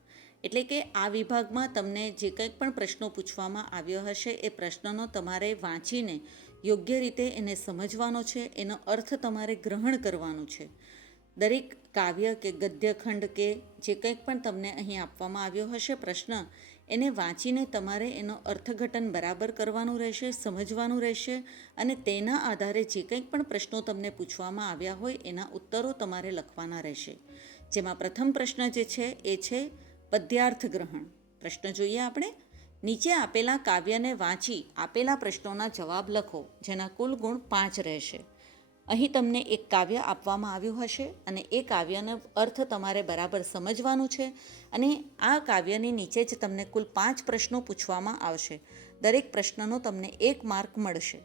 એટલે કે આ વિભાગમાં તમને જે કંઈક પણ પ્રશ્નો પૂછવામાં આવ્યો હશે એ પ્રશ્નનો તમારે વાંચીને યોગ્ય રીતે એને સમજવાનો છે, એનો અર્થ તમારે ગ્રહણ કરવાનું છે. દરેક કાવ્ય કે ગદ્યખંડ કે જે કંઈક પણ તમને અહીં આપવામાં આવ્યો હશે પ્રશ્ન, એને વાંચીને તમારે એનો અર્થઘટન બરાબર કરવાનું રહેશે, સમજવાનું રહેશે અને તેના આધારે જે કંઈક પણ પ્રશ્નો તમને પૂછવામાં આવ્યા હોય એના ઉત્તરો તમારે લખવાના રહેશે. જેમાં પ્રથમ પ્રશ્ન જે છે એ છે પદ્યાર્થ ગ્રહણ. પ્રશ્ન જોઈએ આપણે. નીચે આપેલા કાવ્યને વાંચી આપેલા પ્રશ્નોના જવાબ લખો, જેના કુલ ગુણ 5 રહેશે. અહીં તમને એક કાવ્ય આપવામાં આવ્યું હશે અને એ કાવ્યનો અર્થ તમારે બરાબર સમજવાનું છે અને આ કાવ્યની નીચે જ તમને કુલ 5 પ્રશ્નો પૂછવામાં આવશે. દરેક પ્રશ્નનો તમને 1 માર્ક મળશે.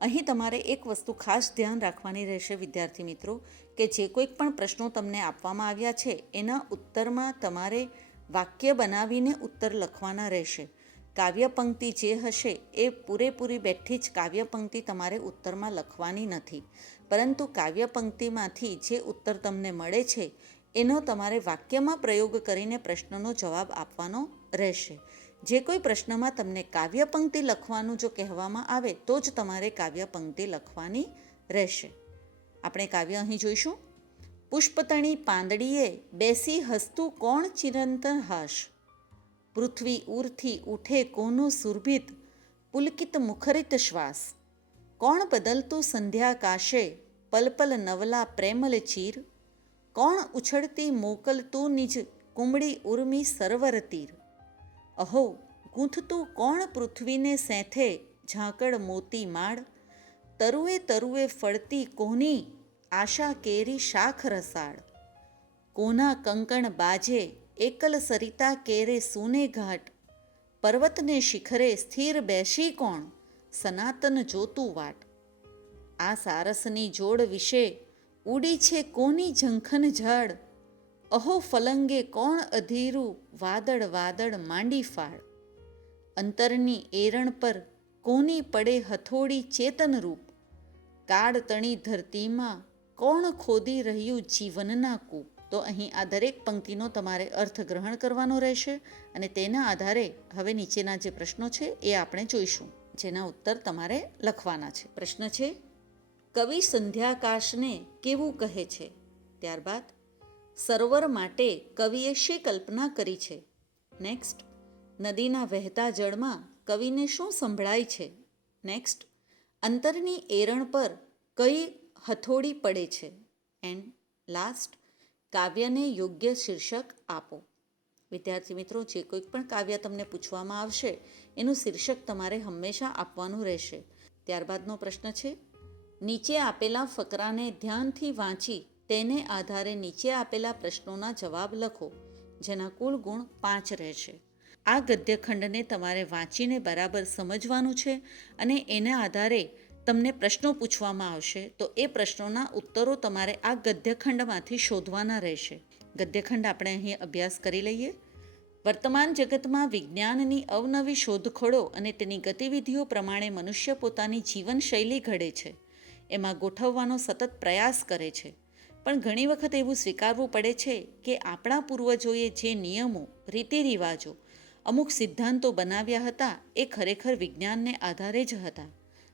અહીં તમારે એક વસ્તુ ખાસ ધ્યાન રાખવાની રહેશે વિદ્યાર્થી મિત્રો, કે જે કોઈક પણ પ્રશ્નો તમને આપવામાં આવ્યા છે એના ઉત્તરમાં તમારે વાક્ય બનાવીને ઉત્તર લખવાના રહેશે. કાવ્ય પંક્તિ જે હશે એ પૂરેપૂરી બેઠી જ કાવ્ય પંક્તિ તમારે ઉત્તરમાં લખવાની નથી, પરંતુ કાવ્ય પંક્તિમાંથી જે ઉત્તર તમને મળે છે એનો તમારે વાક્યમાં પ્રયોગ કરીને પ્રશ્નનો જવાબ આપવાનો રહેશે. જે કોઈ પ્રશ્નમાં તમને કાવ્ય પંક્તિ લખવાનું જો કહેવામાં આવે તો જ તમારે કાવ્ય પંક્તિ લખવાની રહેશે. આપણે કાવ્ય અહીં જોઈશું. પુષ્પતણી પાંદડીએ બેસી હસતું કોણ ચિરંતન હાશ, પૃથ્વી ઉરથી ઉઠે કોનું સુરભિત પુલકિત મુખરિત શ્વાસ, કોણ બદલતું સંધ્યાકાશે પલપલ નવલા પ્રેમલ ચીર, કોણ ઉછળતી મોકલતું નિજ કુમળી ઉર્મી સરોવર તીર, અહો ગૂંથતું કોણ પૃથ્વીને સેંથે ઝાંકળ મોતી માળ, તરુએ તરુએ ફળતી કોની આશા કેરી શાખ રસાળ, કોના કંકણ બાજે એકલ સરિતા કેરે સૂને ઘાટ, પર્વતને શિખરે સ્થિર બેસી કોણ સનાતન જોતું વાટ, આ સારસની જોડ વિશે ઉડી છે કોની ઝંખન ઝાડ, અહો ફલંગે કોણ અધીરું વાદળ વાદળ માંડી ફાળ, અંતરની એરણ પર કોની પડે હથોડી ચેતનરૂપ, કાળ તણી ધરતીમાં કોણ ખોદી રહ્યું જીવનના કૂપ. તો અહીં આ દરેક પંક્તિનો તમારે અર્થગ્રહણ કરવાનો રહેશે અને તેના આધારે હવે નીચેના જે પ્રશ્નો છે એ આપણે જોઈશું, જેના ઉત્તર તમારે લખવાના છે. પ્રશ્ન છે, કવિ સંધ્યાકાશને કેવું કહે છે? ત્યારબાદ સરોવર માટે કવિએ શી કલ્પના કરી છે? નેક્સ્ટ, નદીના વહેતા જળમાં કવિને શું સંભળાય છે? નેક્સ્ટ, અંતરની એરણ પર કઈ હથોડી પડે છે? એન્ડ લાસ્ટ, કાવ્યને યોગ્ય શીર્ષક આપો. વિદ્યાર્થી મિત્રો, જે કોઈક પણ કાવ્ય તમને પૂછવામાં આવશે એનું શીર્ષક તમારે હંમેશા આપવાનું રહેશે. ત્યારબાદનો પ્રશ્ન છે, નીચે આપેલા ફકરાને ધ્યાનથી વાંચી તેને આધારે નીચે આપેલા પ્રશ્નોના જવાબ લખો, જેના કુલ ગુણ 5 રહેશે. આ ગદ્યખંડને તમારે વાંચીને બરાબર સમજવાનું છે અને એના આધારે તમને પ્રશ્નો પૂછવામાં આવશે તો એ પ્રશ્નોના ઉત્તરો તમારે આ ગદ્યખંડમાંથી શોધવાના રહેશે. ગદ્યખંડ આપણે અહીં અભ્યાસ કરી લઈએ. વર્તમાન જગતમાં વિજ્ઞાનની અવનવી શોધખોળો અને તેની ગતિવિધિઓ પ્રમાણે મનુષ્ય પોતાની જીવનશૈલી ઘડે છે, એમાં ગોઠવવાનો સતત પ્રયાસ કરે છે. પણ ઘણી વખત એવું સ્વીકારવું પડે છે કે આપણા પૂર્વજોએ જે નિયમો, રીતિરિવાજો, અમુક સિદ્ધાંતો બનાવ્યા હતા એ ખરેખર વિજ્ઞાનને આધારે જ હતા.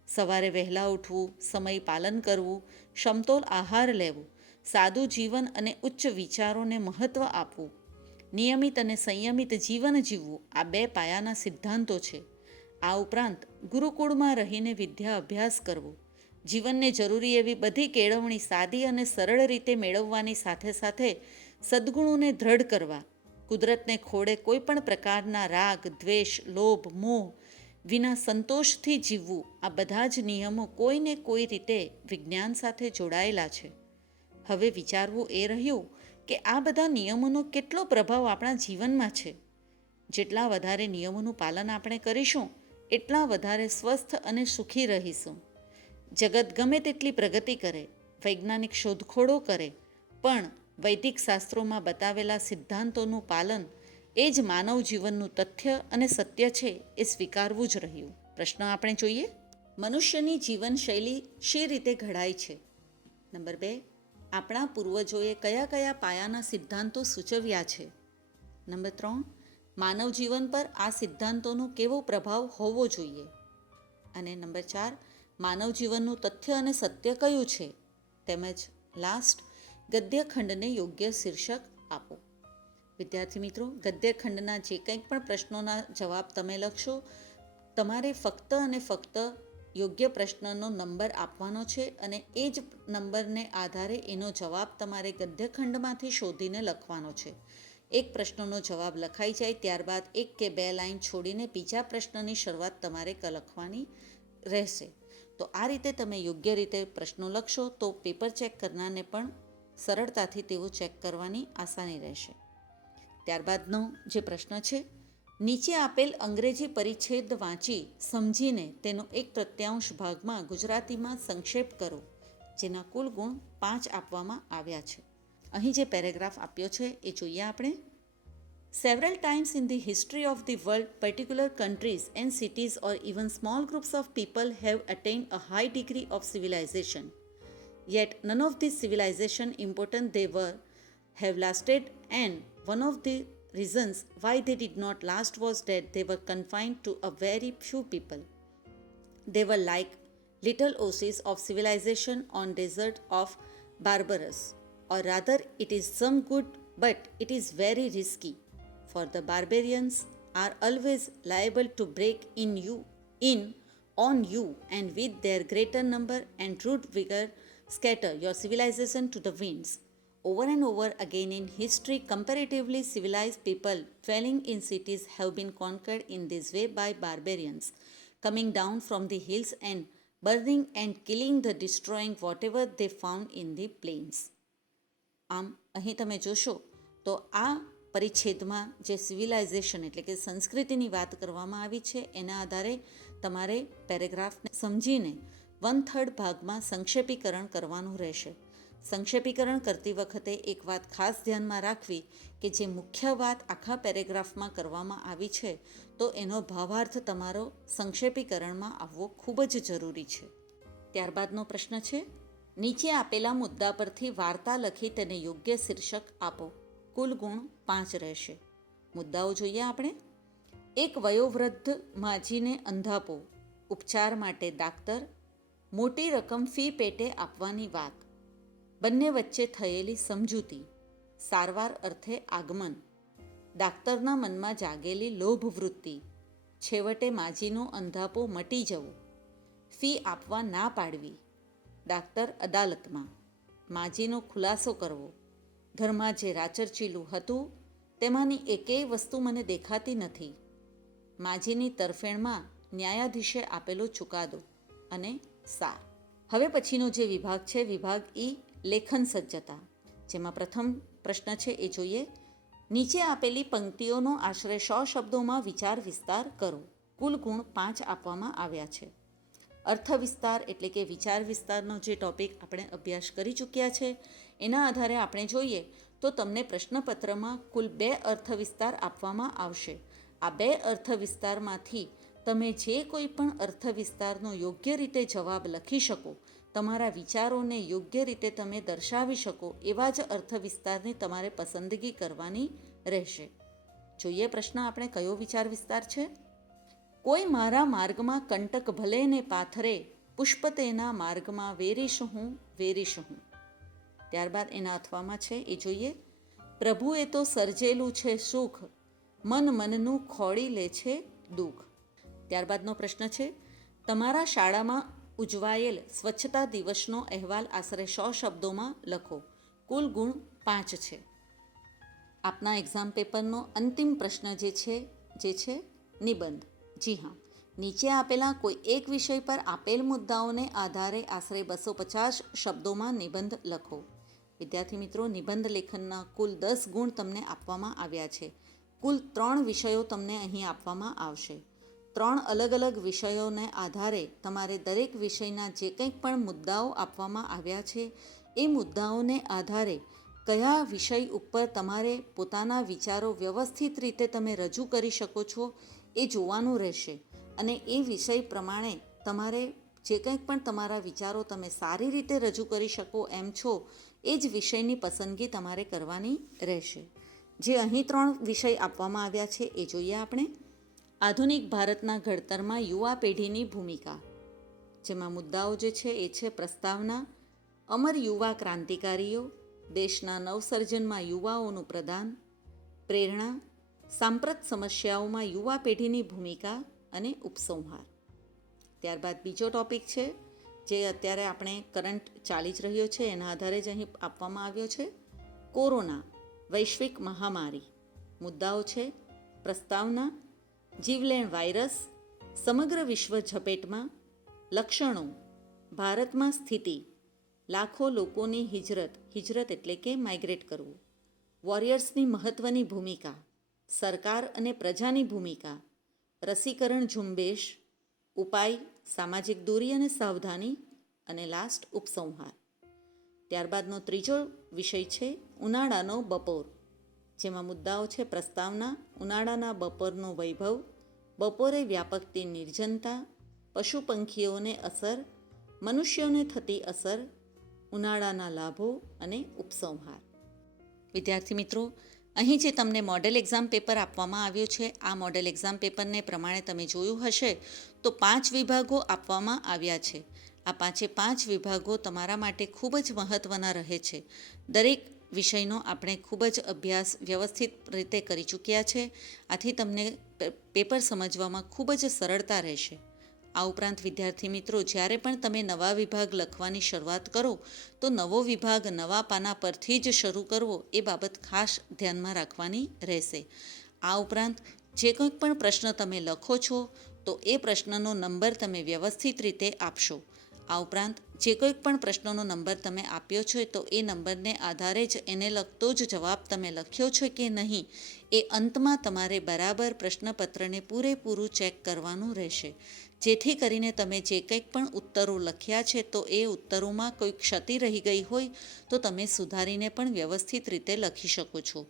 સવારે વહેલા ઉઠવું, સમય પાલન કરવું, સમતોલ આહાર લેવું, સાદું જીવન અને ઉચ્ચ વિચારોને મહત્ત્વ આપવું, નિયમિત અને સંયમિત જીવન જીવવું, આ 2 પાયાના સિદ્ધાંતો છે. આ ઉપરાંત ગુરુકુળમાં રહીને વિદ્યા અભ્યાસ કરવો, જીવનને જરૂરી એવી બધી કેળવણી સાદી અને સરળ રીતે મેળવવાની સાથે સાથે સદ્ગુણોને દ્રઢ કરવા, કુદરતને ખોળે કોઈ પણ પ્રકારના રાગ, દ્વેષ, લોભ, મોહ વિના સંતોષથી જીવવું, આ બધા જ નિયમો કોઈને કોઈ રીતે વિજ્ઞાન સાથે જોડાયેલા છે. હવે વિચારવું એ રહ્યું કે આ બધા નિયમોનો કેટલો પ્રભાવ આપણા જીવનમાં છે. જેટલા વધારે નિયમોનું પાલન આપણે કરીશું એટલા વધારે સ્વસ્થ અને સુખી રહીશું. જગત ગમે તેટલી પ્રગતિ કરે, વૈજ્ઞાનિક શોધખોળો કરે, પણ વૈદિક શાસ્ત્રોમાં બતાવેલા સિદ્ધાંતોનું પાલન એ જ માનવ જીવનનું તથ્ય અને સત્ય છે એ સ્વીકારવું જ રહ્યું. પ્રશ્ન આપણે જોઈએ, મનુષ્યની જીવનશૈલી શી રીતે ઘડાય છે? નંબર 2, આપણા પૂર્વજોએ કયા કયા પાયાના સિદ્ધાંતો સૂચવ્યા છે? નંબર 3, માનવ જીવન પર આ સિદ્ધાંતોનો કેવો પ્રભાવ હોવો જોઈએ? અને નંબર 4, માનવ જીવનનું તથ્ય અને સત્ય કયું છે? તેમજ લાસ્ટ, ગદ્યખંડને યોગ્ય શીર્ષક આપો. વિદ્યાર્થી મિત્રો, ગદ્યખંડના જે કંઈક પણ પ્રશ્નોના જવાબ તમે લખશો, તમારે ફક્ત અને ફક્ત યોગ્ય પ્રશ્નનો નંબર આપવાનો છે અને એ જ નંબરને આધારે એનો જવાબ તમારે ગદ્યખંડમાંથી શોધીને લખવાનો છે. એક પ્રશ્નનો જવાબ લખાઈ જાય ત્યારબાદ 1 કે 2 લાઈન છોડીને બીજા પ્રશ્નની શરૂઆત તમારે લખવાની રહેશે. તો આ રીતે તમે યોગ્ય રીતે પ્રશ્નો લખશો તો પેપર ચેક કરનારને પણ સરળતાથી તેઓ ચેક કરવાની આસાની રહેશે. ત્યારબાદનો જે પ્રશ્ન છે, નીચે આપેલ અંગ્રેજી પરિચ્છેદ વાંચી સમજીને તેનો 1/3 ભાગમાં ગુજરાતીમાં સંક્ષેપ કરો, જેના કુલ ગુણ 5 આપવામાં આવ્યા છે. અહીં જે પેરેગ્રાફ આપ્યો છે એ જોઈએ આપણે. Several times in the history of the world, particular countries and cities or even small groups of people have attained a high degree of civilization. Yet none of these civilization important they were have lasted, and one of the reasons why they did not last was that they were confined to a very few people. They were like little oases of civilization on desert of Barbarous, or rather it is some good, but it is very risky, for the barbarians are always liable to break in on you, and with their greater number and rude vigor scatter your civilization to the winds. Over and over again in history, comparatively civilized people dwelling in cities have been conquered in this way by barbarians, coming down from the hills and burning and killing the destroying whatever they found in the plains. આમ અહીં તમે જોશો તો આ પરિચ્છેદમાં જે civilisation એટલે કે સંસ્કૃતિની વાત કરવામાં આવી છે એના આધારે તમારે પેરેગ્રાફને સમજીને 1/3 ભાગમાં સંક્ષેપીકરણ કરવાનું રહેશે. સંક્ષેપીકરણ કરતી વખતે એક વાત ખાસ ધ્યાનમાં રાખવી કે જે મુખ્ય વાત આખા પેરેગ્રાફમાં કરવામાં આવી છે તો એનો ભાવાર્થ તમારો સંક્ષેપીકરણમાં આવવો ખૂબ જ જરૂરી છે. ત્યારબાદનો પ્રશ્ન છે, નીચે આપેલા મુદ્દા પરથી વાર્તા લખી તેને યોગ્ય શીર્ષક આપો. કુલ ગુણ 5 રહેશે. મુદ્દાઓ જોઈએ આપણે. એક વયોવૃદ્ધ માજીને અંધાપો, ઉપચાર માટે દાક્તર, મોટી રકમ ફી પેટે આપવાની વાત, બંને વચ્ચે થયેલી સમજૂતી, સારવાર અર્થે આગમન, દાક્તરના મનમાં જાગેલી લોભ વૃત્તિ, છેવટે માજીનો અંધાપો મટી જવો, ફી આપવા ના પાડવી, દાક્તર અદાલતમાં, માજીનો ખુલાસો કરવો, ઘરમાં જે રાચરચીલું હતું તેમાંની એકેય વસ્તુ મને દેખાતી નથી, માજીની તરફેણમાં ન્યાયાધીશે આપેલો ચુકાદો અને સાર. હવે પછીનો જે વિભાગ છે, વિભાગ ઈ, લેખન સજ્જતા, જેમાં પ્રથમ પ્રશ્ન છે એ જોઈએ. નીચે આપેલી પંક્તિઓનો આશરે 100 શબ્દોમાં વિચાર વિસ્તાર કરો. કુલ ગુણ 5 આપવામાં આવ્યા છે. અર્થ વિસ્તાર એટલે કે વિચાર વિસ્તારનો જે ટોપિક આપણે અભ્યાસ કરી ચૂક્યા છે એના આધારે આપણે જોઈએ તો તમને પ્રશ્નપત્રમાં કુલ 2 અર્થ વિસ્તાર આપવામાં આવશે. આ 2 અર્થ વિસ્તારમાંથી તમે જે કોઈ પણ અર્થ વિસ્તારનો યોગ્ય રીતે જવાબ લખી શકો, તમારા વિચારોને યોગ્ય રીતે તમે દર્શાવી શકો એવા જ અર્થ વિસ્તારની તમારે પસંદગી કરવાની રહેશે. જોઈએ પ્રશ્ન આપણે કયો વિચાર વિસ્તાર છે. કોઈ મારા માર્ગમાં કંટક ભલે ને પાથરે, પુષ્પ તેના માર્ગમાં વેરીશ હું. ત્યારબાદ એના અથવામાં છે એ જોઈએ. પ્રભુએ તો સર્જેલું છે સુખ, મનનું ખોળી લે છે દુઃખ. ત્યારબાદનો પ્રશ્ન છે, તમારા શાળામાં ઉજવાયેલ સ્વચ્છતા દિવસનો અહેવાલ આશરે 100 શબ્દોમાં લખો. કુલ ગુણ 5 છે. આપના એક્ઝામ પેપરનો અંતિમ પ્રશ્ન જે છે નિબંધ. જી હા, નીચે આપેલા કોઈ એક વિષય પર આપેલ મુદ્દાઓને આધારે આશરે 250 શબ્દોમાં નિબંધ લખો. વિદ્યાર્થી મિત્રો, નિબંધ લેખનના કુલ 10 ગુણ તમને આપવામાં આવ્યા છે. કુલ 3 વિષયો તમને અહીં આપવામાં આવશે. 3 અલગ અલગ વિષયોને આધારે તમારે દરેક વિષયના જે કંઈક પણ મુદ્દાઓ આપવામાં આવ્યા છે એ મુદ્દાઓને આધારે કયા વિષય ઉપર તમારે પોતાના વિચારો વ્યવસ્થિત રીતે તમે રજૂ કરી શકો છો એ જોવાનું રહેશે. અને એ વિષય પ્રમાણે તમારે જે કંઈક પણ તમારા વિચારો તમે સારી રીતે રજૂ કરી શકો એમ છો એ જ વિષયની પસંદગી તમારે કરવાની રહેશે. જે અહીં 3 વિષય આપવામાં આવ્યા છે એ જોઈએ આપણે. આધુનિક ભારતના ઘડતરમાં યુવા પેઢીની ભૂમિકા, જેમાં મુદ્દાઓ જે છે એ છે પ્રસ્તાવના, અમર યુવા ક્રાંતિકારીઓ, દેશના નવસર્જનમાં યુવાઓનું પ્રદાન, પ્રેરણા, સાંપ્રત સમસ્યાઓમાં યુવા પેઢીની ભૂમિકા અને ઉપસંહાર. ત્યારબાદ બીજો ટોપિક છે જે અત્યારે આપણે કરંટ ચાલી જ રહ્યો છે એના આધારે જ અહીં આપવામાં આવ્યો છે. કોરોના વૈશ્વિક મહામારી. મુદ્દાઓ છે પ્રસ્તાવના, જીવલેણ વાયરસ, સમગ્ર વિશ્વ ઝપેટમાં, લક્ષણો, ભારતમાં સ્થિતિ, લાખો લોકોની હિજરત એટલે કે માઇગ્રેટ કરવું, વોરિયર્સની મહત્ત્વની ભૂમિકા, સરકાર અને પ્રજાની ભૂમિકા, રસીકરણ ઝુંબેશ, ઉપાય, સામાજિક દૂરી અને સાવધાની, અને લાસ્ટ ઉપસંહાર. ત્યારબાદનો ત્રીજો વિષય છે ઉનાળાનો બપોર, જેમાં મુદ્દાઓ છે પ્રસ્તાવના, ઉનાળાના બપોરનો વૈભવ, બપોરે વ્યાપકતી નિર્જનતા, પશુ પંખીઓને અસર, મનુષ્યોને થતી અસર, ઉનાળાના લાભો અને ઉપસંહાર. વિદ્યાર્થી મિત્રો, અહીં જે તમને મોડેલ એક્ઝામ પેપર આપવામાં આવ્યું છે, આ મોડેલ એક્ઝામ પેપરને પ્રમાણે તમે જોયું હશે તો 5 વિભાગો આપવામાં આવ્યા છે. આ 5 વિભાગો તમારા માટે ખૂબ જ મહત્ત્વના રહે છે. દરેક વિષયનો આપણે ખૂબ જ અભ્યાસ વ્યવસ્થિત રીતે કરી ચૂક્યા છે. આથી તમને પેપર સમજવામાં ખૂબ જ સરળતા રહેશે. આ ઉપરાંત વિદ્યાર્થી મિત્રો, જ્યારે પણ તમે નવા વિભાગ લખવાની શરૂઆત કરો તો નવો વિભાગ નવા પાના પરથી જ શરૂ કરવો એ બાબત ખાસ ધ્યાનમાં રાખવાની રહેશે. આ ઉપરાંત જે કંઈક પણ પ્રશ્ન તમે લખો છો તો એ પ્રશ્નનો નંબર તમે વ્યવસ્થિત રીતે આપશો. આ ઉપરાંત જે કોઈક પણ પ્રશ્નનો નંબર તમે આપ્યો છે તો એ નંબરને આધારે જ એને લગતો જ જવાબ તમે લખ્યો છે કે નહીં એ અંતમાં તમારે બરાબર પ્રશ્નપત્રને પૂરેપૂરું ચેક કરવાનું રહેશે. જેથી કરીને તમે જે કંઈક પણ ઉત્તરો લખ્યા છે તો એ ઉત્તરોમાં કોઈ ક્ષતિ રહી ગઈ હોય તો તમે સુધારીને પણ વ્યવસ્થિત રીતે લખી શકો છો.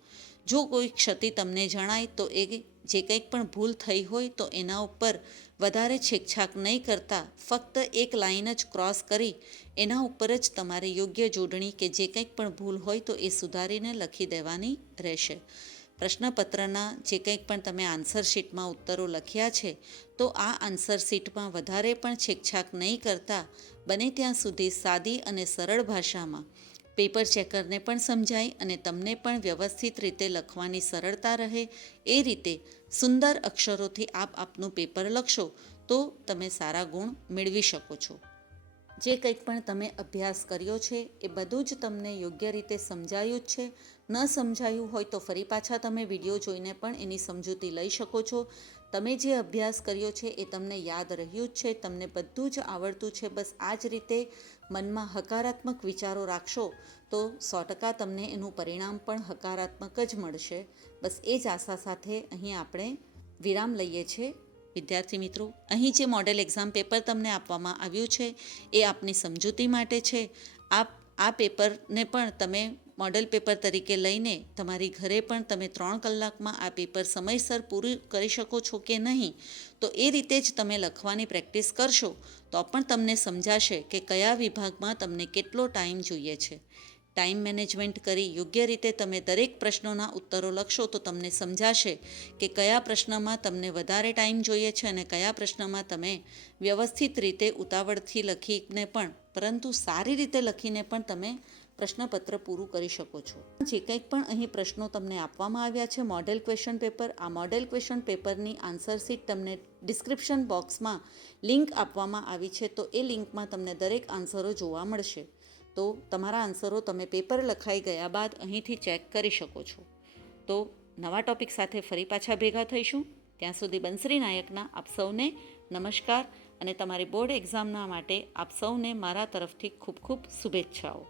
જો કોઈ ક્ષતિ તમને જણાય તો એ જે કંઈક પણ ભૂલ થઈ હોય તો એના ઉપર વધારે છેકછાક નહીં કરતા ફક્ત એક લાઈન જ ક્રોસ કરી એના ઉપર જ તમારે યોગ્ય જોડણી કે જે કંઈક પણ ભૂલ હોય તો એ સુધારીને લખી દેવાની રહેશે. પ્રશ્નપત્રના જે કંઈક પણ તમે આન્સર શીટમાં ઉત્તરો લખ્યા છે તો આ આન્સર શીટમાં વધારે પણ છેકછાક નહીં કરતા બને ત્યાં સુધી સાદી અને સરળ ભાષામાં પેપર ચેકરને પણ સમજાય અને તમને પણ વ્યવસ્થિત રીતે લખવાની સરળતા રહે એ રીતે સુંદર અક્ષરોથી આપનું પેપર લખશો તો તમે સારા ગુણ મેળવી શકો છો. જે કંઈક પણ તમે અભ્યાસ કર્યો છે એ બધું જ તમને યોગ્ય રીતે સમજાયું જ છે. ન સમજાયું હોય તો ફરી પાછા તમે વિડીયો જોઈને પણ એની સમજૂતી લઈ શકો છો. તમે જે અભ્યાસ કર્યો છે એ તમને યાદ રહ્યું જ છે, તમને બધું જ આવડતું છે. બસ આ જ રીતે મનમાં હકારાત્મક વિચારો રાખશો તો 100% તમને એનું પરિણામ પણ હકારાત્મક જ મળશે. બસ એ જ આશા સાથે અહીં આપણે વિરામ લઈએ છીએ. વિદ્યાર્થી મિત્રો, અહીં જે મોડેલ એક્ઝામ પેપર તમને આપવામાં આવ્યું છે એ આપની સમજૂતી માટે છે. આ પેપરને પણ તમે મોડેલ પેપર તરીકે લઈને તમારી ઘરે પણ તમે 3 કલાકમાં આ પેપર સમયસર પૂરું કરી શકો છો કે નહીં તો એ રીતે જ તમે લખવાની પ્રેક્ટિસ કરશો તો પણ તમને સમજાશે કે કયા વિભાગમાં તમને કેટલો ટાઈમ જોઈએ છે. ટાઈમ મેનેજમેન્ટ કરી યોગ્ય રીતે તમે દરેક પ્રશ્નોના ઉત્તરો લખશો તો તમને સમજાશે કે કયા પ્રશ્નમાં તમને વધારે ટાઈમ જોઈએ છે અને કયા પ્રશ્નમાં તમે વ્યવસ્થિત રીતે ઉતાવળથી લખીને પણ પરંતુ સારી રીતે લખીને પણ તમે પ્રશ્નપત્ર પૂરું કરી શકો છો. જે કંઈક પણ અહીં પ્રશ્નો તમને આપવામાં આવ્યા છે મોડેલ ક્વેશ્ચન પેપર, આ મોડેલ ક્વેશ્ચન પેપરની આન્સર શીટ તમને ડિસ્ક્રિપ્શન બોક્સમાં લિંક આપવામાં આવી છે તો એ લિંકમાં તમને દરેક આન્સરો જોવા મળશે. તો તમારા આન્સરો તમે પેપર લખાઈ ગયા બાદ અહીંથી ચેક કરી શકો છો. તો નવા ટોપિક સાથે ફરી પાછા ભેગા થઈશું. ત્યાં સુધી બંસરી નાયકના આપ સૌને નમસ્કાર અને તમારી બોર્ડ એક્ઝામના માટે આપ સૌને મારા તરફથી ખૂબ ખૂબ શુભેચ્છાઓ.